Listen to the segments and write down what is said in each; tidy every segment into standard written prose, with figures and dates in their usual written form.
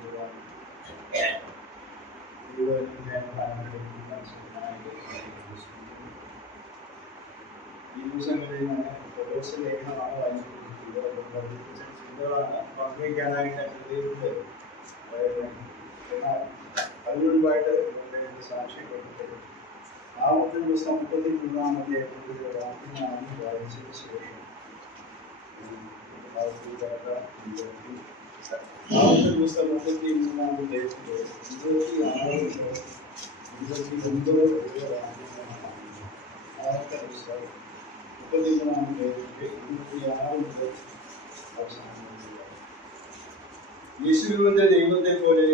ഈ ദിവസങ്ങളിൽ ലേഖനമാണ് വായിച്ചുകൊണ്ടിരിക്കുന്നത്. ചിന്തകളാണ് പങ്കുവയ്ക്കാനായിട്ട് ഹൃദയത്തിൽ അതിനു മുൻപായിട്ട് സാക്ഷ്യം കൊടുത്തത് ആവർത്തന ദിവസം 33-ാമത്തെ വാക്യമാണ് വായിച്ചതിന് ശേഷം ആവർത്തന ദിവസം 33-ാമത്തെ 26-29 വരെയുള്ള വാക്യങ്ങളാണ്. ആവർത്തന ദിവസം 33-ാമത്തെ 26 മുതൽ അവസാനം. യേശുവിന്റെ ദൈവത്തെ പോലെ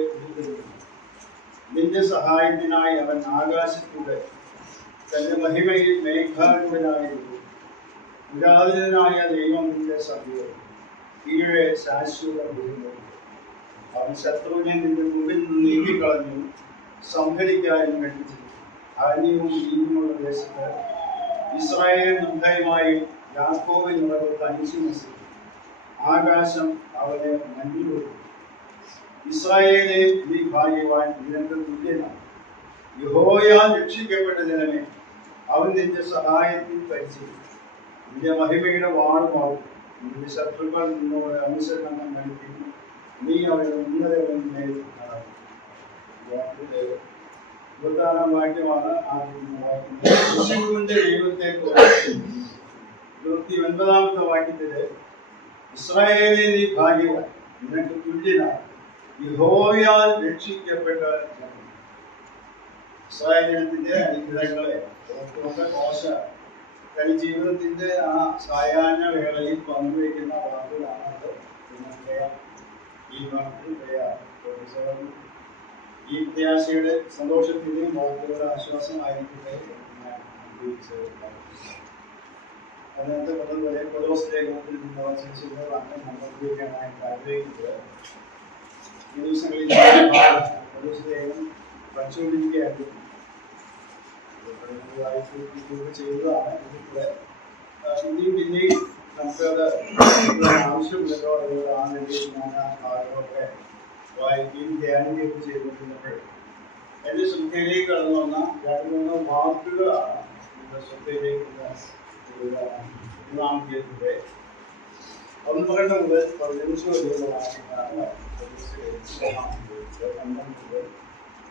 നിന്റെ സഹായത്തിനായി അവൻ ആകാശത്തൂടെ തന്റെ മഹിമയിൽ മേഘാരൂഢനായിരുന്നു. പുരാതനായ ദൈവത്തിന്റെ സഭയിൽ കീഴെ ശാശ്വത ഭൂമിയിൽ അവൻ ശത്രുവിനെ നിന്റെ മുമ്പിൽ നിന്ന് നീക്കിക്കളഞ്ഞു. സംഹരിക്കാനും കണ്ടിച്ചു. അന്യവും ഭീമുള്ള ദേശത്ത് ഇസ്രായേൽ നിർഭയമായി യാക്കോബിനുള്ളത് തനിച്ചു നശിച്ചു. ആകാശം അവനെ മഞ്ഞുകൊടുത്തു. ഇസ്രായേലെ നീ ഭാഗ്യവാൻ, നിനക്ക് തുല്യനാണ്. യഹോവയാൽ രക്ഷിക്കപ്പെട്ട ജനമേ, അവൻ നിന്റെ സഹായത്തിൽ പരിചയം. നിന്റെ മഹിമയുടെ വാളുമാവും. നിന്റെ ശത്രുക്കൾ നിന്നോട് അനുസരണം കഴിക്കുന്നു. നീ അവരുടെ ഉന്നതങ്ങളിൽ മേൽ നടക്കും. 26-ാം വാക്യമാണ് ആദ്യം വായിക്കുന്നത്. യേശുവിന്റെ ദൈവത്തെ പോലെ 29-ാമത്തെ വാക്യത്തില് ഇസ്രായേലെ നീ ഭാഗ്യവാൻ, നിനക്ക് തുല്യനാണ്. യഹോവയാൽ രക്ഷിക്കപ്പെട്ട ജനം. ഇസ്രായേൽ ജനത്തിന്റെ അനുഗ്രഹങ്ങളെ ഓർത്തുകൊണ്ട് മോശ തന്റെ ജീവിതത്തിന്റെ ആ സായാഹ്ന വേളയിൽ പങ്കുവയ്ക്കുന്ന വാക്കുകളാണ് അത്. ഈ പ്രത്യാശയുടെ സന്തോഷത്തിന്റെയും വാക്കുകളുടെ ആശ്വാസമായിരിക്കട്ടെ ഞാൻ ഉപയോഗിച്ചത്. അതിനകത്ത് പറഞ്ഞതുപോലെ കൊലോസ് ലേഖനത്തിൽ നിന്നുള്ളതാണ് നമ്മൾ ഉപയോഗിക്കാനായിട്ട് ആഗ്രഹിക്കുന്നത്. ഈ ദിവസങ്ങളിൽ കൊലോസ് ലേഖനം പഠിച്ചുകൊണ്ടിരിക്കുകയായിരുന്നു. ചെയ്തതാണ്. ഇതിലൂടെ ഇനിയും പിന്നെയും നമുക്കത് ആവശ്യമുണ്ടല്ലോ. അതുപോലെ ആ നിലയിൽ ഞാൻ ആ ഭാഗങ്ങളൊക്കെ വായിക്കുകയും ധ്യാനിക്കുകയും ചെയ്തുകൊണ്ടിരുന്നപ്പോൾ എൻ്റെ ശ്രദ്ധയിലേക്ക് കടന്നു വന്ന 2-3 വാക്കുകളാണ് നിങ്ങളുടെ ശ്രദ്ധയിലേക്ക് 1-ാം തീയതിയുടെ 12 മുതൽ 15 വരെയുള്ള വാക്യങ്ങളാണ്. 12 മുതൽ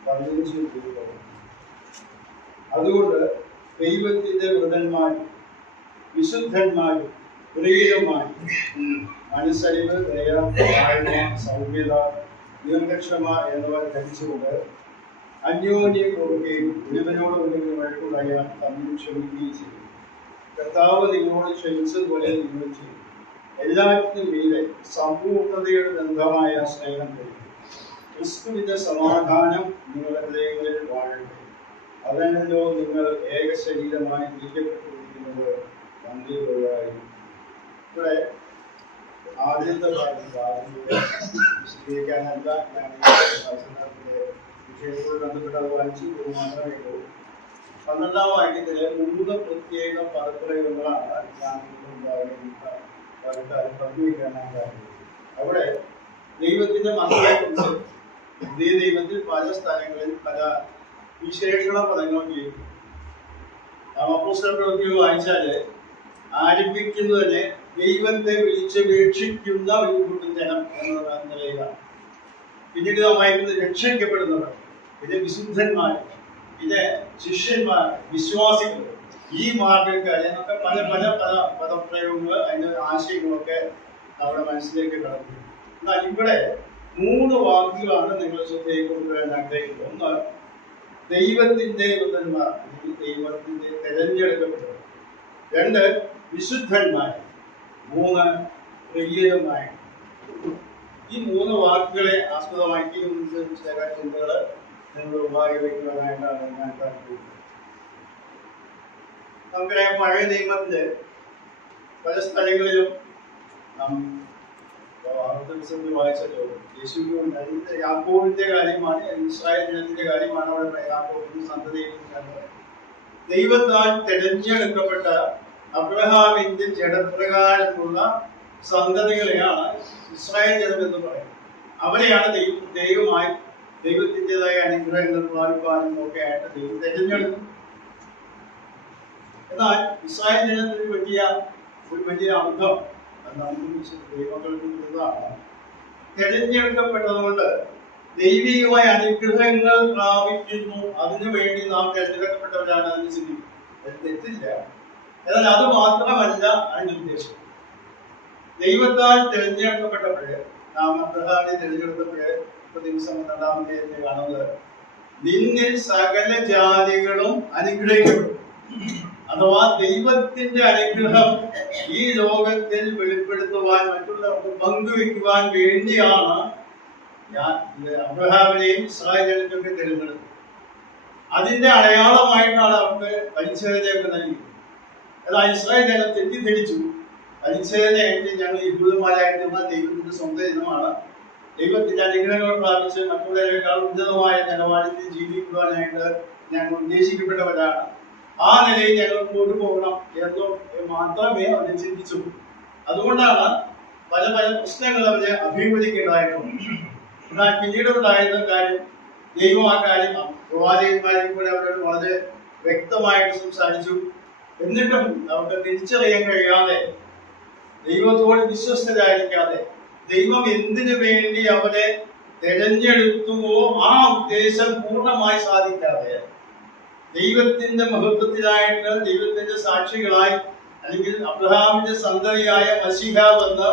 15 വരെയുള്ള. അതുകൊണ്ട് ദൈവത്തിന്റെ വൃതന്മാരും വിശുദ്ധന്മാരും പ്രിയരുമായി മനസ്സലിവ്, ദയ, താഴ്മ, സൗമ്യത, ദീർഘക്ഷമ എന്നിവ ധരിച്ചുകൊണ്ട് അന്യോന്യം കൊടുക്കുകയും ഒരുവനോട് ഒരുവന് വഴക്കുണ്ടായാൽ തമ്മിൽ ക്ഷമിക്കുകയും ചെയ്യും. കർത്താവ് നിങ്ങളോട് ക്ഷമിച്ചതുപോലെ നിങ്ങൾ ചെയ്യും. എല്ലാറ്റിനും മീതെ സമ്പൂർണ്ണതയുടെ ബന്ധമായ സ്നേഹം തരും. ക്രിസ്തുവിന്റെ സമാധാനം നിങ്ങളുടെ ഹൃദയങ്ങളിൽ വാഴട്ടെ. അതല്ലോ നിങ്ങൾ ഏക ശരീരമായി വിളിക്കപ്പെട്ടിരിക്കുന്നത് നന്ദിയുള്ളതായി. ഇവിടെ ആദ്യത്തെ വിശദീകരിക്കാനല്ല ഞാൻ വിഷയത്തോട് ബന്ധപ്പെട്ട് അത് വായിച്ചു മാത്രമേ ഉള്ളൂ. 12-ാം വാക്യത്തില് 3 പ്രത്യേക പദപ്രയോഗങ്ങളാണ് ഞാൻ പങ്കുവയ്ക്കാനായിട്ട്. അവിടെ ദൈവത്തിന്റെ മക്കളെ കുറിച്ച് പുതിയ ദൈവത്തിൽ പല സ്ഥലങ്ങളിൽ പല വിശേഷണ പദങ്ങൾ ഉപയോഗിക്കും. അപ്പോസ്തല പ്രവൃത്തികൾ വായിച്ചാല് ആരംഭിക്കുന്നത് തന്നെ ദൈവത്തെ വിളിച്ചപേക്ഷിക്കുന്ന ഒരു കൂട്ടം ജനം എന്നുള്ള നിലയിലാണ്. പിന്നീട് വായിക്കുന്നത് രക്ഷിക്കപ്പെടുന്നവർ, പിന്നെ വിശുദ്ധന്മാർ, പിന്നെ ശിഷ്യന്മാർ, വിശ്വാസികൾ, ഈ മാർഗക്കാർ എന്നൊക്കെ പല പല പല പദപ്രയോഗങ്ങൾ അതിന്റെ ആശയങ്ങളൊക്കെ നമ്മുടെ മനസ്സിലേക്ക് കടന്നു. എന്നാൽ ഇവിടെ 3 വാക്കുകളാണ് നിങ്ങൾ ശ്രദ്ധയിൽ കൊണ്ടുവരാൻ ആഗ്രഹിക്കുന്നത്. ഒന്ന്, ദൈവത്തിന്റെ വൃതന്മാർ, ദൈവത്തിന്റെ തെരഞ്ഞെടുക്കപ്പെട്ടവർ. 2, വിശുദ്ധന്മാർ. 3, പ്രിയരുമായ. ഈ 3 വാക്കുകളെ ആസ്പദമാക്കി ചില ചിന്തകള് നിങ്ങൾ ഉപയോഗിക്കുവാനായിട്ടാണ് ഞാൻ താല്പര്യം. നമുക്കറിയാം, പഴയ നിയമത്തില് പല സ്ഥലങ്ങളിലും വായിച്ചല്ലോ, യാക്കോബിന്റെ കാര്യമാണ്, ഇസ്രായേൽ ജനത്തിന്റെ കാര്യമാണ്. അവിടെ യാക്കോബിന്റെ സന്തതിയെ ദൈവത്താൽ തെരഞ്ഞെടുക്കപ്പെട്ട അബ്രഹാമിന്റെ ജഡപ്രകാരമുള്ള സന്തതികളെയാണ് ഇസ്രായേൽ ജനം എന്ന് പറയുന്നത്. അവരെയാണ് ദൈവമായി ദൈവത്തിൻ്റെതായ അനുഗ്രഹങ്ങൾ പ്രാപിക്കാനും ഒക്കെ ആയിട്ട് ദൈവം തിരഞ്ഞെടുക്കും. എന്നാൽ ഇസ്രായേൽ ജനത്തിന് ഒരു വലിയ അർത്ഥം നമുക്ക് ദൈവങ്ങൾക്ക് ഇതാണ്. തിരഞ്ഞെടുക്കപ്പെട്ടതുകൊണ്ട് ദൈവികമായ അനുഗ്രഹങ്ങൾ പ്രാപിക്കുന്നു. അതിനു വേണ്ടി നാം തിരഞ്ഞെടുക്കപ്പെട്ടവരാണ് എന്ന് ചിന്തിക്കും. അത് തെറ്റില്ല. എന്നാൽ അത് മാത്രമല്ല അതിന്റെ ഉദ്ദേശം. ദൈവത്താൽ തിരഞ്ഞെടുക്കപ്പെട്ടപ്പോഴ് നാം അബ്രഹാമിനെ തിരഞ്ഞെടുത്തപ്പോഴ് ഇപ്പൊ ദിവസം 2-ാമത്തെ കാണുന്നത്, നിന്നിൽ സകല ജാതികളും അനുഗ്രഹിക്കപ്പെടും. അഥവാ ദൈവത്തിന്റെ അനുഗ്രഹം ഈ ലോകത്തിൽ വെളിപ്പെടുത്തുവാൻ, മറ്റുള്ളവർക്ക് പങ്കുവെക്കുവാൻ വേണ്ടിയാണ് അബ്രഹാമിനെയും ഇസ്രായേൽ ജനത്തൊക്കെ തിരഞ്ഞെടുത്തത്. അതിന്റെ അടയാളമായിട്ടാണ് അവർക്ക് പരിച്ഛേദനയൊക്കെ നൽകി. എന്നാൽ ഇസ്രായേൽ ജനം തെറ്റിദ്ധരിച്ചു. പരിച്ഛേദനയായിട്ട് ഞങ്ങൾ യഹൂദന്മാരായിട്ടുള്ള ദൈവത്തിന്റെ സ്വന്തം ജനമാണ്, ദൈവത്തിന്റെ അനുഗ്രഹങ്ങൾ പ്രാപിച്ച് മറ്റുള്ളവരെക്കാൾ ഉന്നതമായ നിലവാരത്തിൽ ജീവിക്കുവാനായിട്ട് ഞങ്ങൾ ഉദ്ദേശിക്കപ്പെട്ടവരാണ്, ആ നിലയിൽ ഞങ്ങൾ മുമ്പോട്ട് പോകണം എന്ന് മാത്രമേ അവരെ ചിന്തിച്ചു. അതുകൊണ്ടാണ് പല പല പ്രശ്നങ്ങൾ അവരെ അഭിമുഖീകരിക്കേണ്ടതായിട്ടുണ്ട്. എന്നാൽ പിന്നീട് ഉണ്ടായിരുന്ന കാര്യം, ദൈവം ആ കാര്യം പ്രവാചകന്മാരെയും കൂടെ അവരോട് വളരെ വ്യക്തമായിട്ട് സംസാരിച്ചു. എന്നിട്ടും അവർക്ക് തിരിച്ചറിയാൻ കഴിയാതെ, ദൈവത്തോട് വിശ്വസ്തരായിരിക്കാതെ, ദൈവം എന്തിനു വേണ്ടി അവരെ തെരഞ്ഞെടുത്തുവോ ആ ഉദ്ദേശം പൂർണ്ണമായി സാധിക്കാതെ, ദൈവത്തിന്റെ മഹത്വത്തിലായിട്ട് ദൈവത്തിന്റെ സാക്ഷികളായി, അല്ലെങ്കിൽ അബ്രഹാമിന്റെ സന്തതിയായ മശിഹ വന്ന്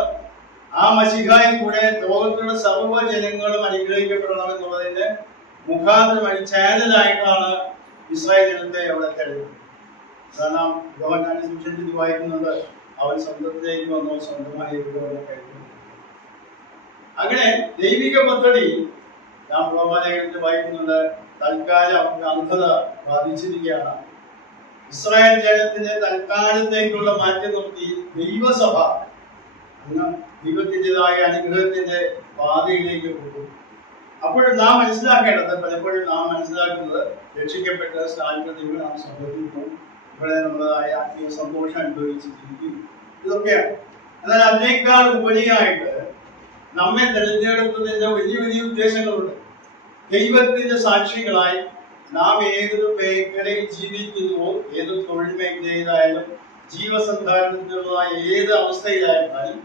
ആ മശിഹായിൽ കൂടെ ലോകത്തിലുള്ള സർവ്വ ജനങ്ങളും അനുഗ്രഹിക്കപ്പെടണം എന്നുള്ളതിന്റെ മുഖാന്തരമായി ചാനലായിട്ടാണ് ഇസ്രായേൽ ജനത്തെ അവിടെ തെരഞ്ഞെടുത്തത്. കാരണം യോഹന്നാന്റെ സുവിശേഷത്തിൽ വായിക്കുന്നുണ്ട്, അവൻ സ്വന്തത്തിലേക്ക് വന്നോ സ്വന്തമായി കഴിക്കുന്നു. അങ്ങനെ ദൈവിക പദ്ധതി നാം റോമാലേഖനത്തിൽ വായിക്കുന്നുണ്ട്. തൽക്കാലം അന്ധത ബാധിച്ചിരിക്കുകയാണ്. ഇസ്രായേൽ ജനത്തിന്റെ തൽക്കാലത്തേക്കുള്ള മാറ്റം നിർത്തി ദൈവസഭ ദൈവത്തിൻ്റെതായ അനുഗ്രഹത്തിന്റെ പാതയിലേക്ക് പോകും. അപ്പോൾ നാം മനസ്സിലാക്കേണ്ടത്, പലപ്പോഴും നാം മനസ്സിലാക്കുന്നത്, രക്ഷിക്കപ്പെട്ട സ്ഥാനത്ത് നാം സംഭവിക്കുന്നു, ഇവിടെ നമ്മുടേതായ ആത്മീയ സന്തോഷം അനുഭവിച്ച് ജീവിക്കും, ഇതൊക്കെയാണ്. എന്നാൽ അതിനേക്കാൾ ഉപരിയായിട്ട് നമ്മെ തിരഞ്ഞെടുത്തതിന്റെ വലിയ വലിയ ഉദ്ദേശങ്ങളുണ്ട്. ദൈവത്തിന്റെ സാക്ഷികളായി നാം ഏതൊരു മേഖലയിൽ ജീവിക്കുന്നുവോ, ഏത് തൊഴിൽ മേഖലയിലായാലും ജീവസന്ധാരണത്തിനുള്ളതായ ഏത് അവസ്ഥയിലായിരുന്നാലും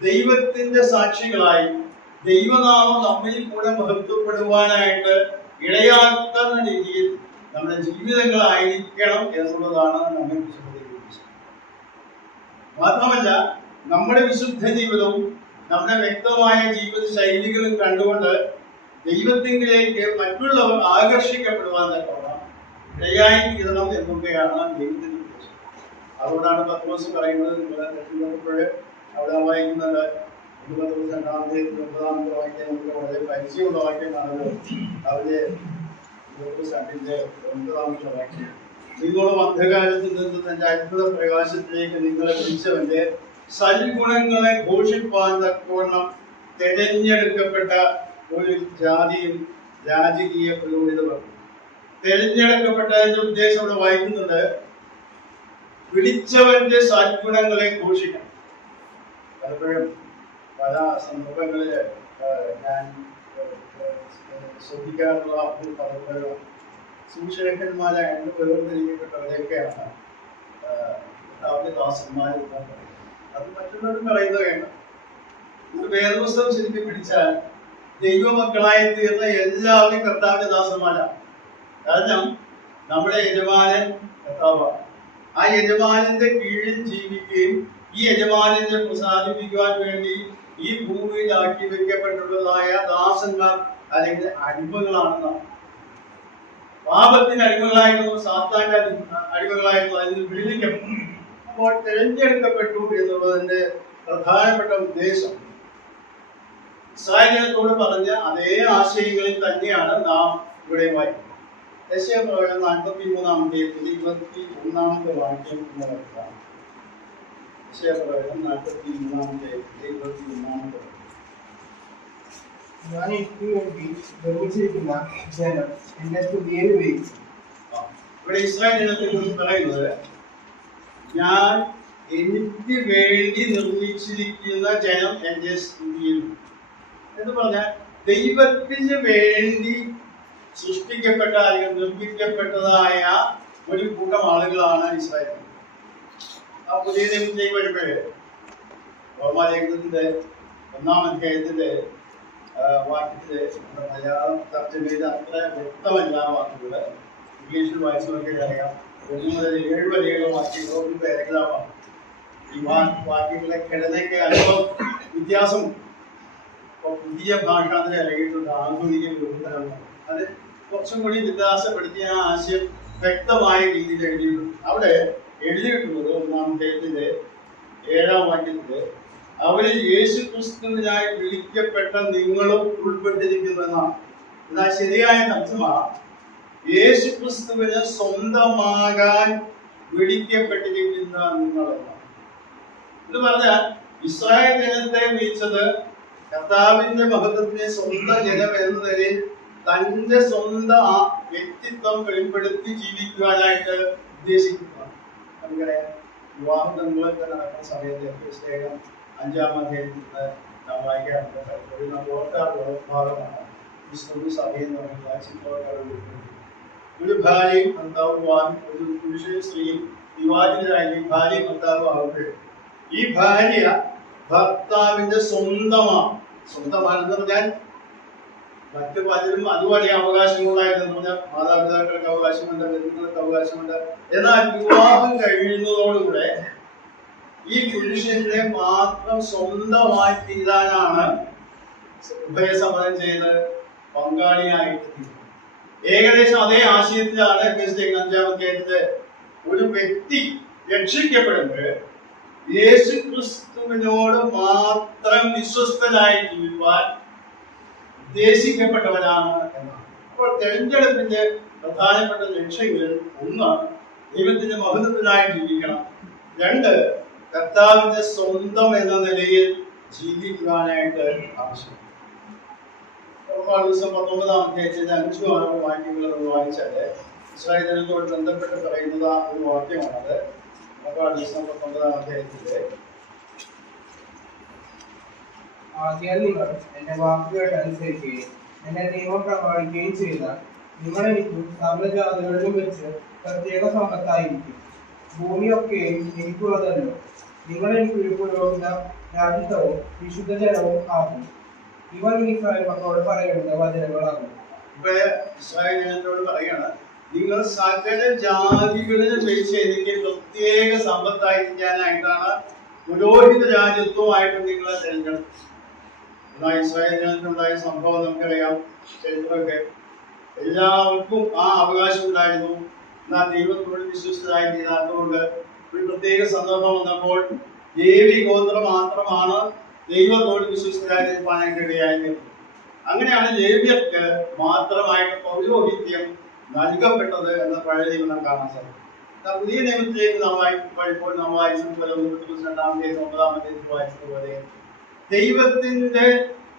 ദൈവത്തിന്റെ സാക്ഷികളായി ദൈവനാമം നമ്മിൽ കൂടെ മഹത്വപ്പെടുവാനായിട്ട് ഇടയാക്കുന്ന രീതിയിൽ നമ്മുടെ ജീവിതങ്ങളായിരിക്കണം എന്നുള്ളതാണ് നമ്മെ വിശുദ്ധീകരിച്ചത്. മാത്രമല്ല, നമ്മുടെ വിശുദ്ധ ജീവിതവും നമ്മുടെ വ്യക്തമായ ജീവിത ശൈലികളും കണ്ടുകൊണ്ട് ദൈവത്തിലേക്ക് മറ്റുള്ളവർ ആകർഷിക്കപ്പെടുവാൻ തക്കവണ്ണം ഇടയായിത്തീരണം എന്നൊക്കെയാണ് ദൈവത്തിന്റെ ഉദ്ദേശം. അതുകൊണ്ടാണ് പത്രോസ് പറയുന്നത്, നിങ്ങളെ തെറ്റിദ്ധരിച്ചപ്പോൾ അവിടെ വായിക്കുന്നത് 22-ാമത്തെ 9-ാമത്തെ വാക്യം നമുക്ക് വളരെ പരിചയമുള്ള വാക്യമാണല്ലോ. അവര് 9-ാമത്തെ വാക്യം, നിങ്ങളും അന്ധകാരത്തിൽ നിന്ന് തന്റെ അത്ഭുത പ്രകാശത്തിലേക്ക് നിങ്ങളെ വിളിച്ചവന്റെ സൽഗുണങ്ങളെ ഘോഷിപ്പാൻ തക്കവണ്ണം തെരഞ്ഞെടുക്കപ്പെട്ട ഒരു ജാതിയും രാജകീയ പുരോഹിതർ. തെരഞ്ഞെടുക്കപ്പെട്ടതിന്റെ ഉദ്ദേശം ഇവിടെ വായിക്കുന്നുണ്ട്, വിളിച്ചവന്റെ സൽഗുണങ്ങളെ ഘോഷിക്കണം. പലപ്പോഴും പല സന്ദർഭങ്ങളില് ഞാൻ ശ്രദ്ധിക്കാറുള്ള ഒരു പദപ്രയോഗം, സുവിശേഷകന്മാരായ വേർതിരിക്കപ്പെട്ടവരെയൊക്കെയാണ് ദാസന്മാർ. അത് മറ്റുള്ളവരും പറയുന്നതാണ്. വേദപുസ്തകം ശരിക്കും പിടിച്ചാൽ ദൈവമക്കളായി തീർന്ന എല്ലാവരും കർത്താവിന്റെ ദാസന്മാരാണ്. കാരണം നമ്മുടെ യജമാനൻ കർത്താവാണ്. ആ യജമാനന്റെ കീഴിൽ ജീവിക്കുകയും ഈ യജമാനനെ പ്രസാദിപ്പിക്കുവാൻ വേണ്ടി ഈ ഭൂമിയിൽ ആക്കി വെക്കപ്പെട്ടുള്ളതായ ദാസന്മാർ അല്ലെങ്കിൽ അടിമകളാണെന്ന്. പാപത്തിന് അടിമകളായിരുന്നു, സാത്താന്റെ അടിമകളായിരുന്നു, അതിന് വിടുവിക്കപ്പെട്ടു. അപ്പോൾ തിരഞ്ഞെടുക്കപ്പെട്ടു എന്നുള്ളതിന്റെ പ്രധാനപ്പെട്ട ഉദ്ദേശം ഇസ്രായേലിനോട് പറഞ്ഞ അതേ ആശയങ്ങളിൽ തന്നെയാണ് നാം ഇവിടെ വായിക്കുന്നത്. യെശയ്യാപ്രവചനം 43-ാമത്തെ 21-ാമത്തെ വാക്യം എന്ന് പറയുക. യെശയ്യാപ്രവചനം 43-ാമത്തെ 21-ാമത്തെ ഞാൻ എനിക്ക് വേണ്ടി നിർമ്മിച്ചിരിക്കുന്ന ജനം എന്നെ സ്തുതിയിൽ. ഇവിടെ ഇസ്രായേൽ ജനത്തെ കുറിച്ച് പറയുന്നത്, ഞാൻ എനിക്ക് വേണ്ടി നിർമ്മിച്ചിരിക്കുന്ന ജനം എന്റെ സ്തുതിയിൽ എന്ന് പറഞ്ഞാൽ ദൈവത്തിന് വേണ്ടി സൃഷ്ടിക്കപ്പെട്ട അല്ലെങ്കിൽ നിർമ്മിക്കപ്പെട്ടതായ ഒരു കൂട്ടം ആളുകളാണ് ഇസ്രായേൽ. ആ പുതിയ നിയമത്തിലേക്ക് വരുമ്പോഴേ റോമാലേഖനത്തിന്റെ 1-ാം അധ്യായത്തിന്റെ വാക്യത്തില് മലയാളം തർജ്ജമയിൽ അത്ര വ്യക്തമല്ല വാക്കുകള്. ഇംഗ്ലീഷിൽ വായിച്ചു നോക്കിയാൽ അറിയാം. 1 മുതൽ 7 വരെയുള്ള വാക്യങ്ങൾ ഒരു പാരഗ്രാഫാണ്. ഈ വാക്യങ്ങളുടെ ഘടനയ്ക്ക് അല്പം വ്യത്യാസം പുതിയ ഭാഷാന്തരം ഇറങ്ങിയിട്ടുണ്ട്. ആധുനിക രൂപത്തിലാണ് അത് കുറച്ചും കൂടി വ്യത്യാസപ്പെടുത്തിയ ആ ആശയം വ്യക്തമായ രീതിയിൽ എഴുതിയിട്ടുണ്ട്. അവിടെ എഴുതിയിട്ടുള്ളത് 1-ാം അധ്യായത്തിന്റെ 7-ാം വാക്യത്തില് അവരിൽ യേശു ക്രിസ്തുവിനായി വിളിക്കപ്പെട്ട നിങ്ങളും ഉൾപ്പെട്ടിരിക്കുന്നതെന്നാണ്. എന്നാൽ ശരിയായ തർജ്ജമ യേശു ക്രിസ്തുവിന് സ്വന്തമാകാൻ വിളിക്കപ്പെട്ടിരിക്കുന്ന നിങ്ങളെന്നാണ്. എന്ന് പറഞ്ഞാൽ ഇസ്രായേൽ ജനത്തെ വിളിച്ചത് കർത്താവിന്റെ മഹത്വത്തിന് സ്വന്തം ജനം എന്ന നിലയിൽ തന്റെ സ്വന്തം വ്യക്തിത്വം വെളിപ്പെടുത്തി ജീവിക്കുവാനായിട്ട് ഉദ്ദേശിക്കുന്നതാണ്. നമുക്കറിയാം, വിവാഹങ്ങളൊക്കെ നടക്കുന്ന സമയത്ത് 5-ാം അധ്യായത്തിൽ നാം വായിക്കാറുണ്ട്. പലപ്പോഴും നാം ഓർക്കാറുള്ള ഭാഗമാണ് ക്രിസ്തു സഭ എന്ന് പറയുന്നത്. ഒരു ഭാര്യയും ഭർത്താവും വിവാഹം, ഒരു പുരുഷനും സ്ത്രീയും വിവാഹിതരായി ഭാര്യയും ഭർത്താവും ആവുമ്പോൾ ഈ ഭാര്യ ഭർത്താവിന്റെ സ്വന്തമാണെന്ന് പറഞ്ഞാൽ മറ്റു പലരും അതുവഴി അവകാശങ്ങളുണ്ടായിരുന്നു. പറഞ്ഞാൽ മാതാപിതാക്കൾക്ക് അവകാശമുണ്ട്, ബന്ധുക്കൾക്ക് അവകാശമുണ്ട്. എന്നാൽ വിവാഹം കഴിയുന്നതോടുകൂടെ ഈ പുരുഷന്റെ മാത്രം സ്വന്തമായി തീരാനാണ് ഉഭയസമ്മതം ചെയ്ത് പങ്കാളിയായിട്ട് തീരുന്നത്. ഏകദേശം അതേ ആശയത്തിലാണ് 5-ാം അധ്യായത്തില് ഒരു വ്യക്തി രക്ഷിക്കപ്പെടുമ്പോൾ യേശു ക്രിസ്തുവിനോട് മാത്രം വിശ്വസ്തനായി ജീവിക്കാൻ ഉദ്ദേശിക്കപ്പെട്ടവരാണ് എന്നാണ്. അപ്പോൾ തെരഞ്ഞെടുപ്പിന്റെ പ്രധാനപ്പെട്ട ലക്ഷ്യങ്ങളിൽ 1 ദൈവത്തിന്റെ മഹത്വത്തിനായി ജീവിക്കണം, 2 കർത്താവിന്റെ സ്വന്തം എന്ന നിലയിൽ ജീവിക്കുവാനായിട്ട് ആവശ്യം. 19-ാം അധ്യായത്തിന്റെ 5-6 വാക്യങ്ങൾ വായിച്ചാല് ഇസ്രായേൽ ജനത്തോട് ബന്ധപ്പെട്ട് പറയുന്നത് ഒരു വാക്യമാണത്. 19-ാം അധ്യായത്തില് ആകയാൽ നിങ്ങൾ എന്റെ വാക്കുകൾ അനുസരിക്കുകയും എന്റെ നിയമം പ്രമാണിക്കുകയും ചെയ്താൽ നിങ്ങൾ എനിക്ക് സർവ്വജാതികളിലും വെച്ച് പ്രത്യേക സമ്പത്തായിരിക്കും. ഭൂമിയൊക്കെയും എനിക്കുള്ളതല്ലോ. നിങ്ങൾ എനിക്ക് ഒരു പുരോഹിത രാജ്യത്വവും വിശുദ്ധ ജനവും ആകും. ഇവ ഇസ്രായേൽ മക്കളോട് പറയേണ്ട വചനങ്ങളാകും. ഇവിടെ ഇസ്രായേൽ ജനത്തോട് പറയാണ്, നിങ്ങൾ സകല ജാതികളിലും വെച്ച് എനിക്ക് പ്രത്യേക സമ്പത്തായിരിക്കാനായിട്ടാണ് പുരോഹിത രാജ്യത്വമായിട്ട് നിങ്ങളെ തിരഞ്ഞെടുത്തു. എന്നാൽ ഇസ്രായേൽ ജനത്തിനുണ്ടായ സംഭവം നമുക്കറിയാം, ചരിത്രമൊക്കെ. എല്ലാവർക്കും ആ അവകാശം ഉണ്ടായിരുന്നു. എന്നാൽ ദൈവത്തോട് വിശ്വസ്തരായി തീരാത്തതുകൊണ്ട് ഒരു പ്രത്യേക സന്ദർഭം വന്നപ്പോൾ ലേവി ഗോത്രം മാത്രമാണ് ദൈവത്തോട് വിശ്വസ്തരായി തീർപ്പാനായിട്ട് ഇടയായിരുന്നത്. അങ്ങനെയാണ് ലേവ്യർക്ക് മാത്രമായിട്ട് പൗരോഹിത്യം നൽകപ്പെട്ടത് എന്ന പഴയ നിയമം കാണാൻ സാധിക്കും. പുതിയ നിയമത്തിലേക്ക് നാം വായിക്കുമ്പോൾ നാം വായിച്ചതുപോലെ 2-ാം അധ്യായം 9-ാം അധ്യായത്തിൽ വായിച്ചതുപോലെ ദൈവത്തിന്റെ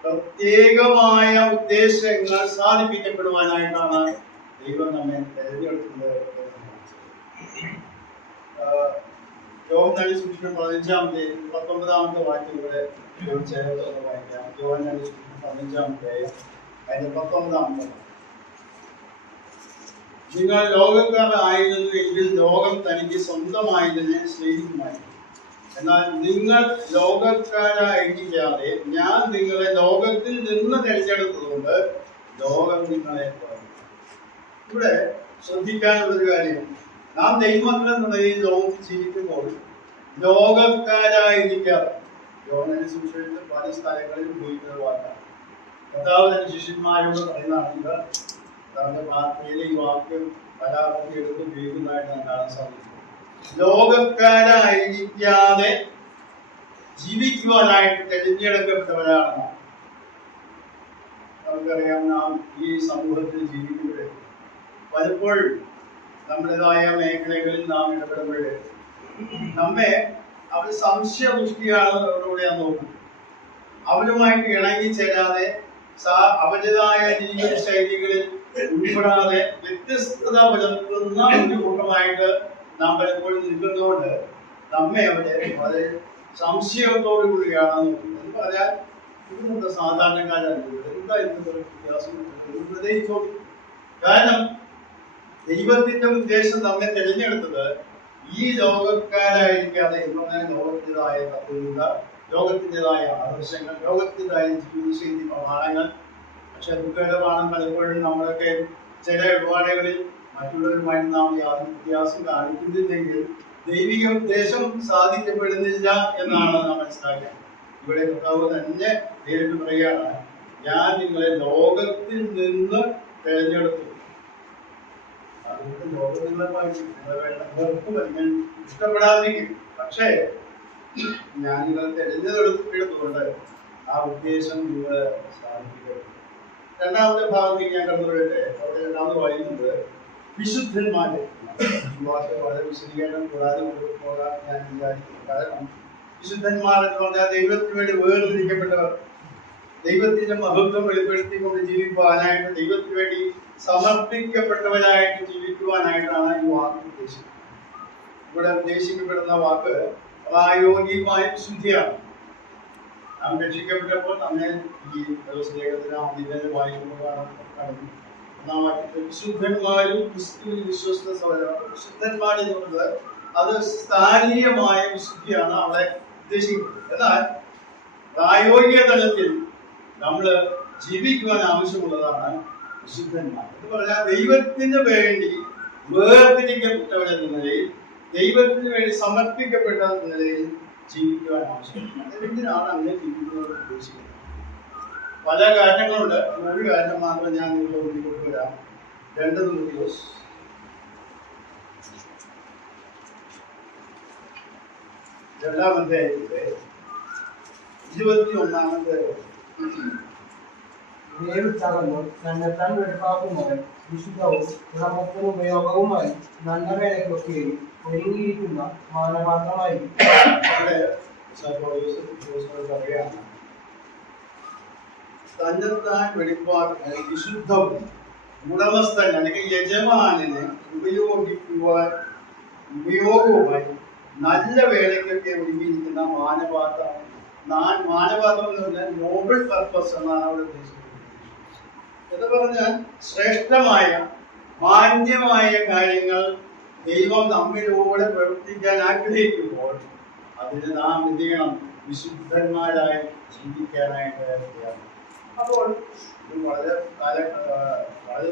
പ്രത്യേകമായ ഉദ്ദേശങ്ങൾ സാധിപ്പിക്കപ്പെടുവാനായിട്ടാണ് ദൈവം നമ്മെ തെരഞ്ഞെടുക്കുന്നത്. യോഹന്നാൻ സുവിശേഷം 15-ാം അധ്യായം 19-ാമത്തെ വാക്യം ഇവിടെ ചേർത്ത് വായിക്കാം. യോഹന്നാൻ സുവിശേഷം 15-ാം അധ്യായം അതിന്റെ 19-ാമത്തെ: നിങ്ങൾ ലോകക്കാരായിരുന്നു എങ്കിൽ ലോകം തനിക്ക് സ്വന്തമായതിനെ സ്നേഹിക്കുമായിരുന്നു. എന്നാൽ നിങ്ങൾ ലോകക്കാരായിരിക്കാതെ ഞാൻ നിങ്ങളെ ലോകത്തിൽ നിന്ന് തിരഞ്ഞെടുത്തതുകൊണ്ട് ലോകം നിങ്ങളെ പറഞ്ഞു. ഇവിടെ ശ്രദ്ധിക്കാനുള്ളൊരു കാര്യം, നാം ദൈവമക്കൾ എന്ന നിലയിൽ ലോകത്തിൽ ജീവിക്കുമ്പോൾ ലോകക്കാരായിരിക്കാതെ, യോഹന്നാൻ സുവിശേഷത്തിൽ പല സ്ഥലങ്ങളിൽ ഉപയോഗിക്കുന്ന വാക്കാണ്. കർത്താവ് തന്റെ ശിഷ്യന്മാരോട് പറയുന്നതാണ്. കർത്താവിന്റെ പ്രാർത്ഥനയിൽ ഈ വാക്യം പരാമർശം എടുത്ത് ഉപയോഗിക്കുന്നതായിട്ട് നാം കാണാൻ സാധിക്കും. ലോകക്കാരായിരിക്കാതെ ജീവിക്കുവാനായിട്ട് തിരഞ്ഞെടുക്കപ്പെട്ടവരാണ്. നമുക്കറിയാം, നാം ഈ സമൂഹത്തിൽ ജീവിക്കുമ്പോൾ പലപ്പോഴും നമ്മുടേതായ മേഖലകളിൽ നാം ഇടപെടുമ്പോൾ നമ്മെ അവർ സംശയദൃഷ്ടിയോടെയാണ് നോക്കുന്നത്. അവരുമായിട്ട് ഇണങ്ങിച്ചേരാതെ അവരുടേതായ ജീവിത ശൈലികളിൽ ഉൾപ്പെടാതെ വ്യത്യസ്തത പുലർത്തുന്ന ഒരു കൂട്ടമായിട്ട് നാം പലപ്പോഴും നിൽക്കുന്നതുകൊണ്ട് നമ്മെ അവരെ വളരെ സംശയത്തോടു കൂടിയാണ് നോക്കുന്നത്. എന്ന് പറഞ്ഞാൽ ഇതൊക്കെ സാധാരണക്കാരാണ്. എന്താ ഇന്നത്തെ വ്യത്യാസം? പ്രത്യേകിച്ചോ കാരണം ദൈവത്തിന്റെ ഉദ്ദേശം നമ്മെ തിരഞ്ഞെടുത്തത് ഈ ലോകക്കാരായിരിക്കാതെ ഇങ്ങനെ ലോകത്തിൻ്റെതായ തത്വത, ലോകത്തിൻ്റെതായ ആദർശങ്ങൾ, ലോകത്തിൻ്റെതായ ജീവിതശൈലി പ്രമാണങ്ങൾ. പക്ഷെ ദുഃഖകരമാണ് പലപ്പോഴും നമ്മളൊക്കെ ചില ഇടപാടുകളിൽ മറ്റുള്ളവരുമായിട്ട് നാം യാതൊരു വ്യത്യാസം കാണിക്കുന്നില്ലെങ്കിൽ ദൈവിക ഉദ്ദേശം സാധിക്കപ്പെടുന്നില്ല എന്നാണ് നാം മനസ്സിലാക്കുന്നത്. ഇവിടെ കർത്താവ് തന്നെ നേരിട്ട് പറയുകയാണ്, ഞാൻ നിങ്ങളെ ലോകത്തിൽ നിന്ന് തിരഞ്ഞെടുത്തു. അതുകൊണ്ട് ലോകം നിങ്ങളെ വെറുക്കും, ഇഷ്ടപ്പെടാതിരിക്കും. പക്ഷേ ഞാൻ നിങ്ങളെ തിരഞ്ഞെടുത്തുകൊണ്ട് ആ ഉദ്ദേശം നിങ്ങൾ സാധിക്കുക. രണ്ടാമത്തെ ഭാഗത്തേക്ക് ഞാൻ കടന്നു വരട്ടെ. അവിടെ രണ്ടാമത് വായിക്കുന്നത് വിശുദ്ധന്മാരെ. വളരെ വിശദീകരണം കൂടാതെ പോകാൻ ഞാൻ വിചാരിക്കുന്നു. കാരണം വിശുദ്ധന്മാർ എന്ന് പറഞ്ഞാൽ ദൈവത്തിന് വേണ്ടി വേർതിരിക്കപ്പെട്ടവർ, ദൈവത്തിന്റെ മഹത്വം വെളിപ്പെടുത്തിക്കൊണ്ട് ജീവിക്കുവാനായിട്ട്, ദൈവത്തിന് വേണ്ടി സമർപ്പിക്കപ്പെട്ടവരായിട്ട് ജീവിക്കുവാനായിട്ടാണ് ഈ വാക്ക് ഉദ്ദേശിക്കുന്നത്. ഇവിടെ ഉദ്ദേശിക്കപ്പെടുന്ന വാക്ക് പ്രായോഗികമായ വിശുദ്ധിയാണ്. നാം രക്ഷിക്കപ്പെട്ടപ്പോൾ നമ്മെ ഈ ലേഖനത്തിന് വായിക്കുമ്പോഴാണ് കാണുന്നത്. ഒന്നാം വാക്യത്തിൽ വിശുദ്ധന്മാരും ക്രിസ്തുവിൽ വിശ്വസ്ത സഹോദരന്മാരും. വിശുദ്ധന്മാർ എന്ന് പറയുന്നത് അത് സ്ഥാനീയമായ വിശുദ്ധിയാണ് അവിടെ ഉദ്ദേശിക്കുന്നത്. എന്നാൽ പ്രായോഗിക തലത്തിൽ നമ്മൾ ജീവിക്കുവാൻ ആവശ്യമുള്ളതാണ് വിശുദ്ധന്മാർ എന്ന് പറഞ്ഞാൽ ദൈവത്തിന് വേണ്ടി വേർതിരിക്കപ്പെട്ടവരെന്ന നിലയിൽ, ദൈവത്തിന് വേണ്ടി സമർപ്പിക്കപ്പെട്ട നിലയിൽ ജീവിക്കുവാൻ ആവശ്യമുണ്ട്. എന്തിനാണ് അങ്ങനെ ജീവിക്കുന്നത് ഉദ്ദേശിക്കുന്നത്? പല കാരണങ്ങളുണ്ട്. ഒരു കാരണം മാത്രം ഞാൻ നിങ്ങളെ മുന്നിൽ കൊണ്ടുവരാം. 2 തിമോഥെയോസ് 2-ാം അധ്യായത്തിലെ 21-ാമത്തെ തന്നെത്താൻ വെടുപ്പാക്കുന്നവൻ വിശുദ്ധവും ഗുണമത്തിന് ഉപയോഗവുമായി നല്ല വേലയ്ക്കൊക്കെയും ഒരുങ്ങിയിരിക്കുന്ന മാനപാത്രമായിരിക്കും. തന്നെത്താൻ വെളിപ്പാക്കുന്ന വിശുദ്ധവും ഉടമസ്ഥൻ അല്ലെങ്കിൽ യജമാനന് ഉപയോഗവുമായി നല്ല വേലയ്ക്കൊക്കെ ഒരുങ്ങിയിരിക്കുന്ന മാനപാത്രം. മാനപാത്രം എന്ന് പറഞ്ഞാൽ നോബിൾ പർപ്പസ് എന്നാണ് അവിടെ ഉദ്ദേശിക്കുന്നത്. എന്ന് പറഞ്ഞാൽ ശ്രേഷ്ഠമായ മാന്യമായ കാര്യങ്ങൾ ദൈവം നമ്മിലൂടെ പ്രവർത്തിക്കാൻ ആഗ്രഹിക്കുമ്പോൾ അതിന് നാം എന്ത് ചെയ്യണം? വിശുദ്ധന്മാരായി ജീവിക്കാനായിട്ട്. അപ്പോൾ വളരെ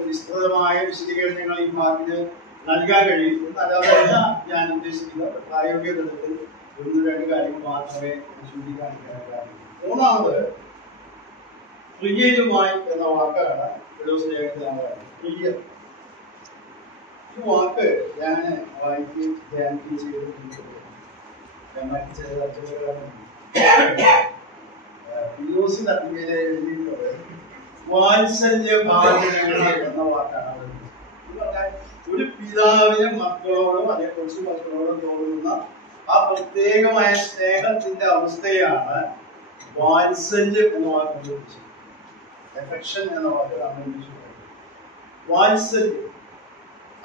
വിസ്തൃതമായ വിശദീകരണങ്ങൾ ഈ ഭാഗത്തിന് നൽകാൻ കഴിയും. അല്ലാതെ ഞാൻ ഉദ്ദേശിക്കുന്നത് പ്രായോഗിക തലത്തിൽ 1-2 കാര്യങ്ങൾ മാത്രമേ ചൂണ്ടിക്കാണിക്കാനുള്ള. മൂന്നാമത് പ്രിയരുമായി എന്ന വാക്കാണ് പ്രിയ. ഈ വാക്ക് ഞാൻ വായിക്കുകയും ധ്യാനിക്കുകയും ചെയ്തിട്ടുണ്ട്. എഴുതിയിട്ടുള്ളത് വാത്സല്യ ഭാവനകൾ എന്ന വാക്കാണ്. ഒരു പിതാവിന് മക്കളോടും അതേക്കുറിച്ച് മക്കളോടും തോന്നുന്ന ആ പ്രത്യേകമായ സ്നേഹത്തിന്റെ അവസ്ഥയാണ് വാത്സല്യം എന്ന വാക്ക്. എഫെക്ഷൻ എന്ന വാക്കാണ് വാത്സല്യം.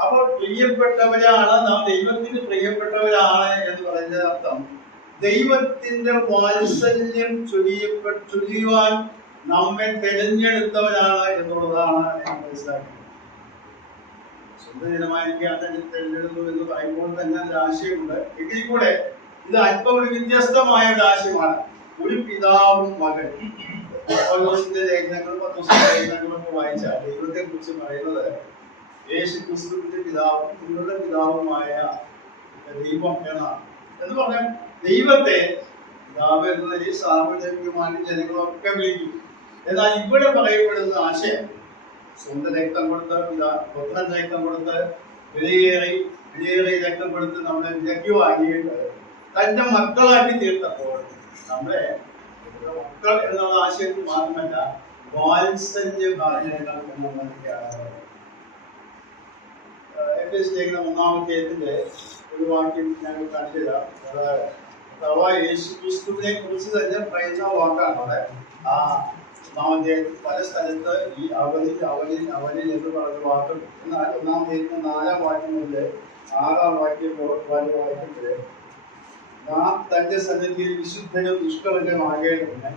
അപ്പോൾ പ്രിയപ്പെട്ടവരാണ് നാം, ദൈവത്തിന് പ്രിയപ്പെട്ടവരാണ് എന്ന് പറയുന്ന അർത്ഥം ദൈവത്തിന്റെ വാത്സല്യം ചൊരിയുവാൻ നമ്മെ തിരഞ്ഞെടുത്തവരാണ് എന്നുള്ളതാണ് ഞാൻ മനസ്സിലാക്കുന്നത്. സ്വന്തം ജനമായിരിക്കാൻ തന്നെ തിരഞ്ഞെടുത്തു എന്ന് പറയുമ്പോൾ തന്നെ അതിൽ ആശയമുണ്ട്. എങ്കിൽ കൂടെ ഇത് അല്പം ഒരു വ്യത്യസ്തമായ ഒരു ആശയമാണ്. ഒരു പിതാവും മകൻ. പൗലോസിന്റെ ലേഖനങ്ങളും ലേഖനങ്ങളൊക്കെ വായിച്ചാൽ ദൈവത്തെ കുറിച്ച് പറയുന്നത് യേശു ക്രിസ്തുവിന്റെ പിതാവും നിങ്ങളുടെ പിതാവുമായ ദൈവം എന്നാണ്. എന്ന് പറഞ്ഞാൽ ദൈവത്തെ പിതാവ് എന്ന നിലയിൽ സാർവജനികമായിട്ട് ജനങ്ങളൊക്കെ വിളിക്കും. എന്നാൽ ഇവിടെ പറയപ്പെടുന്ന ആശയം സ്വന്തം രക്തം കൊടുത്ത് പുത്രൻ രക്തം കൊടുത്ത് വിലയേറി രക്തം കൊടുത്ത് നമ്മളെ വിലക്കി വാങ്ങിയിട്ട് തന്റെ മക്കളാക്കി തീർത്തപ്പോൾ നമ്മളെ മക്കൾ എന്നുള്ള ആശയത്തിൽ മാത്രമല്ല വാത്സല്യ ഭാര്യകൾ എന്നൊക്കെയാണ്. ലേഖനം 1-ാമത്തെ ഒരു വാക്യം ഞങ്ങൾ കാണിച്ചുതരാം. യേശു ക്രിസ്തുവിനെ കുറിച്ച് തന്നെ പറയുന്ന വാക്കാണ് അവിടെ. ആ 1-ാമത്തെ പല സ്ഥലത്ത് ഈ അവനിൽ എന്ന് പറഞ്ഞ വാക്കുണ്ട്. എന്നാൽ 1-ാമത്തെ 4-ാം വാക്യം മുതൽ 6-ാം വാക്യം വാക്യത്തില് നാം തന്റെ സന്നിധിയിൽ വിശുദ്ധനും നിഷ്കളങ്കമാകേണ്ടതിന്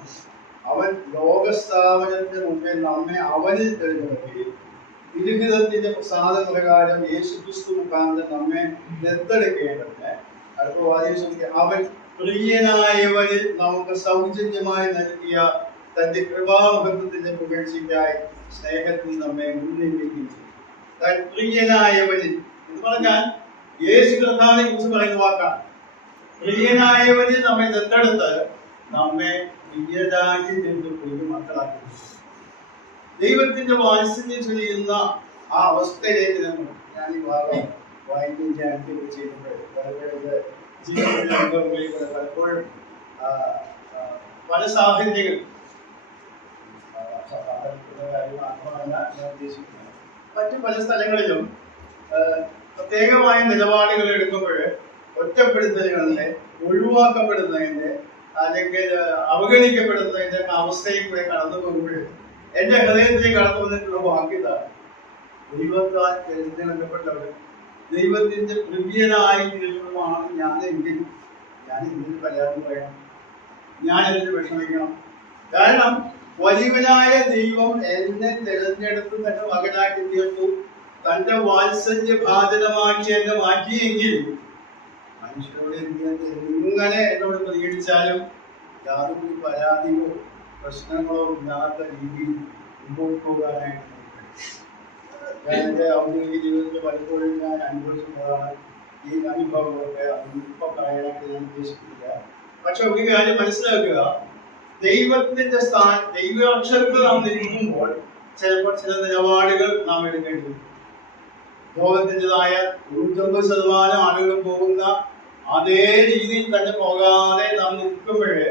അവൻ ലോകസ്ഥാപനത്തിന് മുമ്പേ നമ്മെ അവനിൽ തിരഞ്ഞെടുക്കുകയും വിരുഹിതത്തിന്റെ പ്രസാദ പ്രകാരം യേശുക്രിസ്തു മുഖാന്തരം നമ്മെ ദത്തെടുക്കേണ്ടതിന് അടുത്ത വാചകം ശ്രദ്ധിക്കുക. അവൻ പ്രിയനായവനിൽ നമുക്ക് സൗജന്യമായി നൽകിയ തന്റെ കൃപാമഹത്വത്തിന്റെ പുകഴ്ചയ്ക്കായി സ്നേഹത്തിൽ നമ്മെ മുന്നേറിക്കുകയും ചെയ്യും. പ്രിയനായവനിൽ എന്ന് പറഞ്ഞാൽ യേശു കർത്താവിനെ കുറിച്ച് പറയുന്ന വാക്കാണ്. പ്രിയനായവനിൽ നമ്മെ ദത്തെടുത്ത് നമ്മെ പ്രിയരായി നിന്ന് മക്കളാക്കി ദൈവത്തിന്റെ വാത്സല്യം ചൊരിയുന്ന ആ അവസ്ഥയിലേക്ക് ഞാൻ ഈ ഭാഗം വായിക്കുകയും ധ്യാനിക്കുകയും ചെയ്യുമ്പോൾ പലപ്പോഴും പല സാഹചര്യങ്ങൾ മാത്രമല്ല ഞാൻ ഉദ്ദേശിക്കുന്നത് മറ്റു പല സ്ഥലങ്ങളിലും പ്രത്യേകമായ നിലപാടുകൾ എടുക്കുമ്പോൾ ഒറ്റപ്പെടുത്തലുകളുടെ ഒഴിവാക്കപ്പെടുന്നതിന്റെ അല്ലെങ്കിൽ അവഗണിക്കപ്പെടുന്നതിന്റെ അവസ്ഥയിൽ കൂടെ കടന്നു പോകുമ്പോൾ എന്റെ ഹൃദയത്തിലേക്ക് കടന്നു വന്നിട്ടുള്ള വാക്യതാണ് ദൈവത്താൽ തിരഞ്ഞെടുക്കപ്പെട്ടവർ ദൈവത്തിന്റെ പ്രിയനായി തീരുന്നതാണ് ഞാനെങ്കിൽ ഞാൻ എന്തിന് പരാതി പറയണം, ഞാൻ എന്തിന് വിഷമിക്കണം? കാരണം വലിയവനായ ദൈവം എന്നെ തിരഞ്ഞെടുത്ത് തന്റെ മകനാക്കി തീർത്തു, തന്റെ വാത്സല്യ ഭാജനമാക്കി എന്നെ മാറ്റിയെങ്കിൽ മനുഷ്യരോട് എങ്ങനെ എന്നോട് പ്രതികരിച്ചാലും യാതൊരു പരാതിയോ പ്രശ്നങ്ങളോ ഇല്ലാത്ത രീതിയിൽ മുമ്പോട്ട് പോകാനായിട്ട് ഞാൻ എൻ്റെ ഔദ്യോഗിക ജീവിതത്തിൽ പലപ്പോഴും ഞാൻ അനുഭവിച്ചിട്ടുള്ളതാണ് ഈ അനുഭവങ്ങളൊക്കെ. ഇപ്പൊ പറയാനായിട്ട് ഞാൻ ഉദ്ദേശിക്കുന്നില്ല. പക്ഷെ ഒരു കാര്യം മനസ്സിലാക്കുക, ദൈവത്തിന്റെ ദൈവാക്ഷരത്തിൽ നാം നിൽക്കുമ്പോൾ ചിലപ്പോൾ ചില നിലപാടുകൾ നാം എടുക്കേണ്ടി വരും. ലോകത്തിൻ്റെതായ 99% ആളുകൾ പോകുന്ന അതേ രീതിയിൽ തന്നെ പോകാതെ നാം നിൽക്കുമ്പോഴേ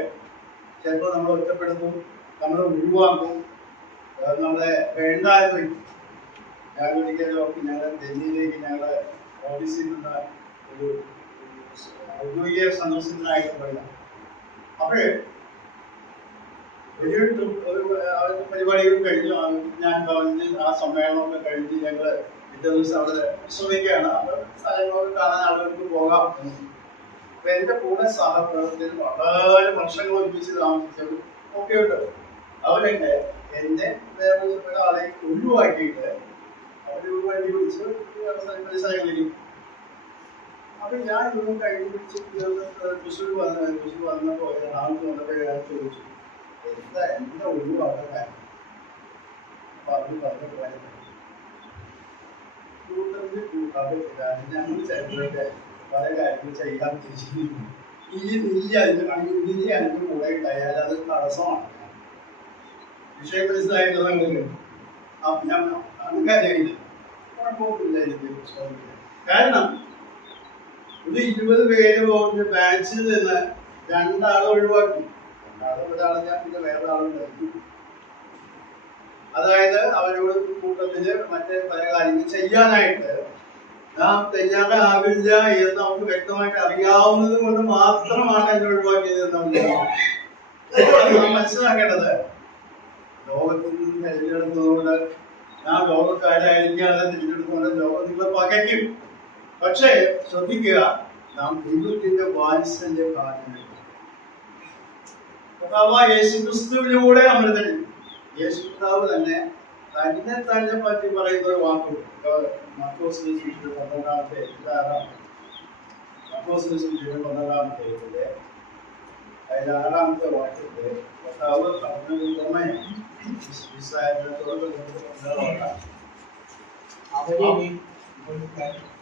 ചിലപ്പോൾ നമ്മൾ ഒറ്റപ്പെടുത്തും, നമ്മളെ ഒഴിവാക്കും, നമ്മളെ വേണ്ടാന്ന് വയ്ക്കും. ഞാൻ ഒരിക്കലും ഞങ്ങൾ ഡൽഹിയിലേക്ക് ഞങ്ങളുടെ ഓഫീസിൽ നിന്ന് ഒരു ഔദ്യോഗിക സന്ദർശനത്തിനായിട്ട് പോയില്ല. അപ്പോഴേ വലിയൊരു പരിപാടികൾ കഴിഞ്ഞു, ഞാൻ ഭവനിൽ ആ സമ്മേളനമൊക്കെ കഴിഞ്ഞ് ഞങ്ങള് പിറ്റേ ദിവസം അവിടെ വിശ്രമിക്കുകയാണ്. അത് സ്ഥലങ്ങളൊക്കെ കാണാൻ ആളുകൾക്ക് പോകാം. അപ്പൊ എന്റെ കൂടെ സഹപ്രവർത്തകർ വളരെ വർഷങ്ങൾ ഒരുമിച്ച് താമസിച്ചവർ ഒക്കെ ഉണ്ട്. അവരൊക്കെ എന്നെ വേറെ ഒരാളെ ഒഴിവാക്കിയിട്ട് അവര് വണ്ടി പിടിച്ച് പല സ്ഥലങ്ങളിലും. അപ്പൊ ഞാൻ ഇതൊന്നും കഴിഞ്ഞ് പിടിച്ച് തൃശ്ശൂർ വന്നപ്പോ ആൾക്ക് വന്നപ്പോ ചോദിച്ചു എന്താ ഒഴിവാക്കാൻ കാര്യം. അപ്പൊ അവര് പറഞ്ഞ ഞങ്ങൾ ചരിത്രത്തെ പല കാര്യങ്ങൾ ചെയ്യാൻ ഉദ്ദേശിക്കുന്നു. നീ അതിന്റെ കൂടെ ഉണ്ടായാൽ അത് തടസ്സമാണ്. വിഷയം മനസ്സിലായിട്ടുള്ള അങ്ങനെയില്ല, കുഴപ്പമൊന്നുമില്ല. എനിക്ക് പ്രശ്നമില്ല. കാരണം ഒരു 20 പേര് പോകുന്ന ബാച്ചിൽ നിന്ന് 2 ആളെ ഒഴിവാക്കി. 2 ആളെ ഒരാളെ ഞാൻ പിന്നെ വേറെ ആളുണ്ടാക്കി. അതായത് അവരോട് കൂട്ടത്തില് മറ്റേ പല കാര്യങ്ങൾ ചെയ്യാനായിട്ട് നാം തയ്യാറാവില്ല എന്ന് നമുക്ക് വ്യക്തമായിട്ട് അറിയാവുന്നത് കൊണ്ട് മാത്രമാണ് എന്നെ ഒഴിവാക്കിയത് എന്നാണ് നാം മനസ്സിലാക്കേണ്ടത്. ലോകത്തിൽ നിന്ന് തിരഞ്ഞെടുത്തതുകൊണ്ട് നാം ലോകക്കാരായിരിക്കാതെ തിരഞ്ഞെടുത്തുകൊണ്ട് ലോകം നിങ്ങളെ പകയ്ക്കും. പക്ഷേ ശ്രദ്ധിക്കുക, നാം ദൈവത്തിന്റെ വാത്സല്യ ഭാഗം യേശുക്രിസ്തുവിലൂടെ നമ്മൾ തന്നെ യേശുക്രിസ്തു തന്നെ തന്നെ പറ്റി പറയുന്ന ഒരു വാക്കുണ്ട്. മർക്കോസിന്റെ സുവിശേഷം 12-ാമത്തെ അതിൽ 6-ാമത്തെ വാക്യത്തിൽ കർത്താവ്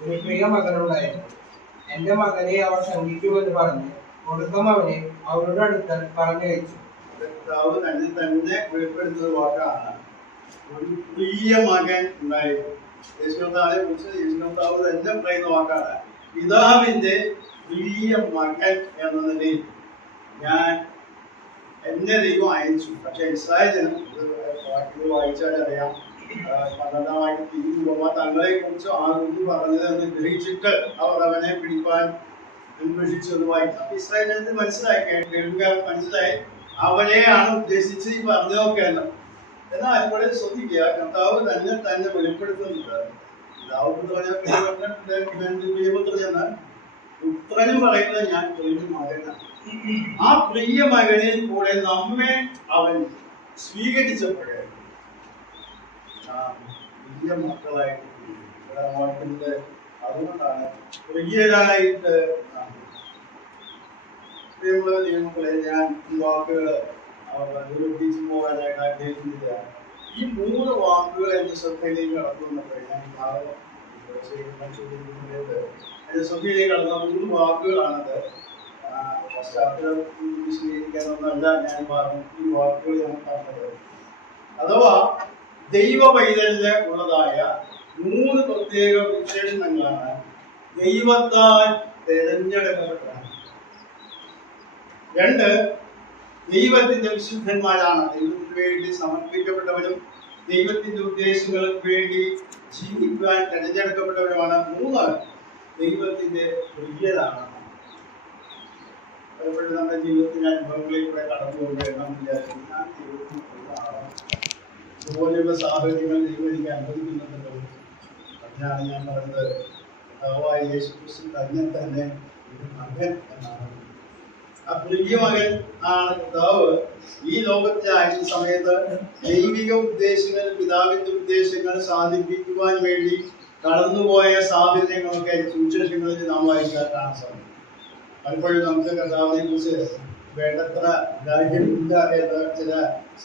ഒരു പ്രിയ മകനുണ്ടായിരുന്നു. എന്റെ മകനെ അവർ ശങ്കിക്കുമെന്ന് പറഞ്ഞ് ഒടുക്കം അവനെ അവരുടെ അടുത്ത് പറഞ്ഞയച്ചു. കർത്താവ് തന്നെ വെളിപ്പെടുത്തുന്ന വാക്കാണ് ഒരു പ്രിയ മകൻ ഉണ്ടായിരുന്നു. യേശുകർത്താവിനെ കുറിച്ച് യേശുകർത്താവ് തന്നെ പറയുന്ന വാക്കാണ് പിതാവിന്റെ പ്രിയ മകൻ എന്ന നിലയിൽ ഞാൻ എന്നെ ദൈവം അയച്ചു. പക്ഷെ ഇസ്രായേൽ ജനം വാക്യങ്ങൾ വായിച്ചാൽ അറിയാം, 12-ാം വാക്യത്തിൽ തങ്ങളെ കുറിച്ച് ആകുന്നു പറഞ്ഞതെന്ന് ഗ്രഹിച്ചിട്ട് അവർ അവനെ പിടിപ്പാൻ അന്വേഷിച്ചു എന്ന് വായിക്കും. അപ്പൊ ഇസ്രായേൽ ജനത്തിന് മനസ്സിലായി, കേൾക്കാർക്ക് മനസ്സിലായി അവനെയാണ് ഉദ്ദേശിച്ച് ഈ പറഞ്ഞതൊക്കെ എന്ന്. എന്നാൽ ഇവിടെ ശ്രദ്ധിക്കുക, കർത്താവ് തന്നെ വെളിപ്പെടുത്തുന്നത് പിതാവ് പ്രിയപുത്രൻ എന്നാൽ പുത്രനും പറയുന്നത് ഞാൻ പ്രിയ മകനാണ്. ആ പ്രിയ മകനിൽ കൂടെ നമ്മെ അവൻ സ്വീകരിച്ചപ്പോഴേ പ്രിയ മക്കളായിട്ട് വായിക്കുന്നത്. അതുകൊണ്ടാണ് പ്രിയരായിട്ട് പ്രിയമുള്ള നിയമങ്ങളെ ഞാൻ ഈ വാക്കുകൾ നിരൂപിച്ചു പോകാനായിട്ട് ആഗ്രഹിക്കുന്നില്ല. ഈ 3 വാക്കുകൾ എന്റെ ശ്രദ്ധയിലേക്ക് കടത്തുന്നപ്പോൾ ഞാൻ എന്റെ ശ്രദ്ധയിലേക്ക് കടന്ന 3 വാക്കുകളാണത്. പശ്ചാത്തലം വിശദീകരിക്കാനൊന്നല്ല ഞാൻ ഈ വാക്കുകൾ ഞാൻ പറഞ്ഞത്. അഥവാ ദൈവ പൈതലിന് ഉള്ളതായ 3 പ്രത്യേക വിശേഷണങ്ങളാണ്. ദൈവത്താൽ തെരഞ്ഞെടുക്കപ്പെട്ടതാണ്. 2, ദൈവത്തിന്റെ വിശുദ്ധന്മാരാണ്. ദൈവത്തിന് വേണ്ടി സമർപ്പിക്കപ്പെട്ടവരും ദൈവത്തിന്റെ ഉദ്ദേശങ്ങൾക്ക് വേണ്ടി ജീവിക്കാൻ തെരഞ്ഞെടുക്കപ്പെട്ടവരുമാണ്. 3, ദൈവത്തിന്റെ പ്രിയരാണ്. പലപ്പോഴും നമ്മുടെ ജീവിതത്തിൽ അനുഭവങ്ങളിലൂടെ കടന്നുകൊണ്ട് നാം വിചാരിക്കും ഞാൻ ദൈവത്തിന് പ്രിയമാണ്. ഇതുപോലെയുള്ള സാഹചര്യങ്ങൾ ദൈവം എനിക്ക് അനുഭവിക്കുന്നുണ്ടല്ലോ. അതിനാണ് ഞാൻ പറഞ്ഞത് യേശുക്രിസ്തു തന്നെ മകൻ എന്നാണ്. ആ പ്രിയ മകൻ ആണ് കർത്താവ് ഈ ലോകത്തിലായിരുന്ന സമയത്ത് ദൈവിക ഉദ്ദേശങ്ങൾ, പിതാവിന്റെ ഉദ്ദേശങ്ങൾ സാധിപ്പിക്കുവാൻ വേണ്ടി കടന്നുപോയ സാഹചര്യങ്ങളൊക്കെ സുവിശേഷങ്ങളിൽ നാം വായിക്കാൻ കാണാൻ സാധിക്കും. പലപ്പോഴും നമുക്ക് കർത്താവിനെ കുറിച്ച് വേണ്ടത്ര ഗ്രാഹ്യമില്ല എന്ന് ചില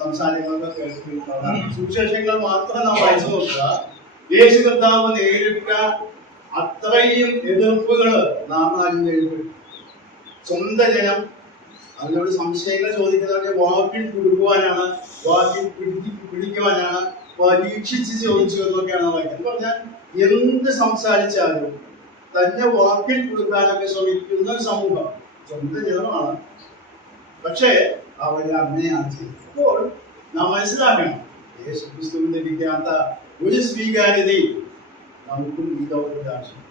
സംസാരങ്ങളൊക്കെ കേൾക്കുന്നതാണ്. സുവിശേഷങ്ങൾ മാത്രം നാം വായിച്ചു നോക്കുക. യേശു കർത്താവ് നേരിട്ട അത്രയും എതിർപ്പുകൾ നാം ആരും നേരിട്ടു. സ്വന്തം ജനം അതിനോട് സംശയങ്ങൾ ചോദിക്കുന്നവരുടെ വാക്കിൽ കൊടുക്കുവാനാണ്, വാക്കിൽ പിടിക്കുവാനാണ്, പരീക്ഷിച്ച് ചോദിച്ചു എന്നൊക്കെയാണ് വായിക്കുന്നത്. പറഞ്ഞാൽ എന്ത് സംസാരിച്ചാലും തന്നെ വാക്കിൽ കൊടുക്കാനൊക്കെ ശ്രമിക്കുന്ന സമൂഹം സ്വന്തം ജനമാണ്. പക്ഷേ അവർ അങ്ങനെയാണ് ചെയ്യുന്നത്. അപ്പോൾ നാം മനസ്സിലാക്കണം, യേശുക്രിസ്തുവിന് ലഭിക്കാത്ത ഒരു സ്വീകാര്യതയും നമുക്കും ഈ ലോകത്തിൽ ആവശ്യം.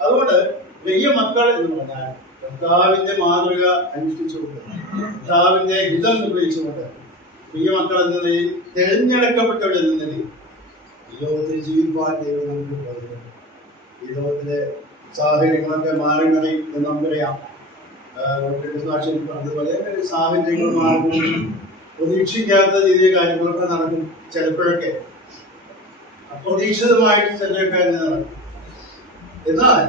അതുകൊണ്ട് പ്രിയ മക്കൾ എന്ന് പറഞ്ഞാൽ കർത്താവിന്റെ മാതൃക അനുഷ്ഠിച്ചുകൊണ്ട്, കർത്താവിന്റെ ഹിതം നിർവഹിച്ചുകൊണ്ട്, പ്രിയ മക്കൾ എന്ന നിലയിൽ, തിരഞ്ഞെടുക്കപ്പെട്ടവരെന്ന നിലയിൽ ഈ ലോകത്തിൽ ജീവിക്കാൻ ദൈവം നമുക്ക് പറയുന്നത്. ഈ ലോകത്തിലെ സാഹചര്യങ്ങളൊക്കെ മാറി മറിയും എന്ന് നമുക്കറിയാം. പറഞ്ഞതുപോലെ സാഹചര്യങ്ങൾ മാറും, പ്രതീക്ഷിക്കാത്ത രീതിയിൽ കാര്യങ്ങളൊക്കെ നടക്കും. ചിലപ്പോഴൊക്കെ അപ്രതീക്ഷിതമായിട്ട് ചിലരൊക്കെ നടക്കും. എന്നാൽ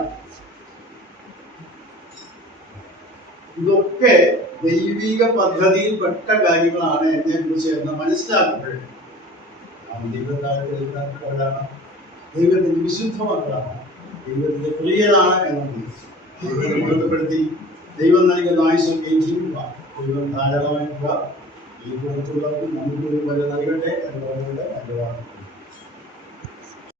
ഇതൊക്കെ ദൈവിക പദ്ധതിയിൽപ്പെട്ട കാര്യങ്ങളാണ് എന്നെ കുറിച്ച് എന്ന് മനസ്സിലാക്കുമ്പോഴേ ദൈവത്താഴ്ത്തവരാണ്, ദൈവത്തിന്റെ വിശുദ്ധ മക്കളാണ്, ദൈവത്തിന്റെ പ്രിയരാണ് എന്നത് ദൈവത്തെ ബോധപ്പെടുത്തി ദൈവം നൽകുന്ന ആയുസ്സൊക്കെ ജീവിക്കുക, ദൈവം ധാരാളമായിട്ടുള്ള ഈ പുറത്തുള്ളവർക്ക് നമുക്ക് വരെ നൽകട്ടെ എന്ന് പറഞ്ഞുകൊണ്ട് എൻ്റെ വാർത്ത